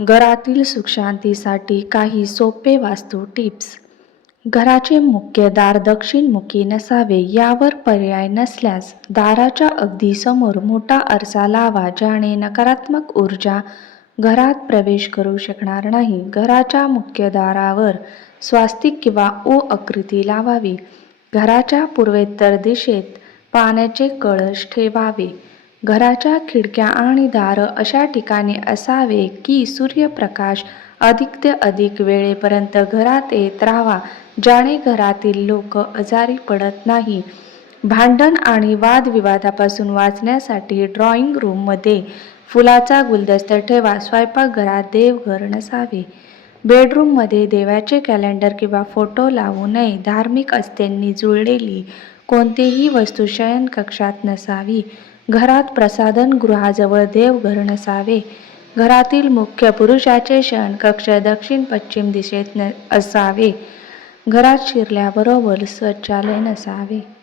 घरातील सुखशांतीसाठी काही सोपे वास्तू टिप्स. घराचे मुख्य दार दक्षिणमुखी नसावे यावर पर्याय नसल्यास दाराच्या अगदी समोर मोठा आरसा लावा ज्याने नकारात्मक ऊर्जा घरात प्रवेश करू शकणार नाही. घराच्या मुख्य दारावर स्वास्तिक किंवा ओ आकृती लावावी. घराच्या पूर्वेत्तर दिशेत पाण्याचे कळश ठेवावे. घराच्या खिडक्या आणि दार अशा ठिकाणी असावे की सूर्यप्रकाश अधिक ते अधिक वेळेपर्यंत घरात येत राहावा ज्याने घरातील लोक आजारी पडत नाही. भांडण आणि वादविवादापासून वाचण्यासाठी ड्रॉइंग रूममध्ये फुलाचा गुलदस्ता ठेवा स्वयंपाकघरात देवघर नसावे. बेडरूममध्ये देवाचे कॅलेंडर किंवा फोटो लावू नये धार्मिक अस्त्यांनी जुळलेली कोणतीही वस्तू शयनकक्षात नसावी. घरात प्रसाधनगृहाजवळ देवघर नसावे. घरातील मुख्य पुरुषाचे शयनकक्ष दक्षिण पश्चिम दिशेत न असावे. घरात शिरल्याबरोबर शौचालय नसावे.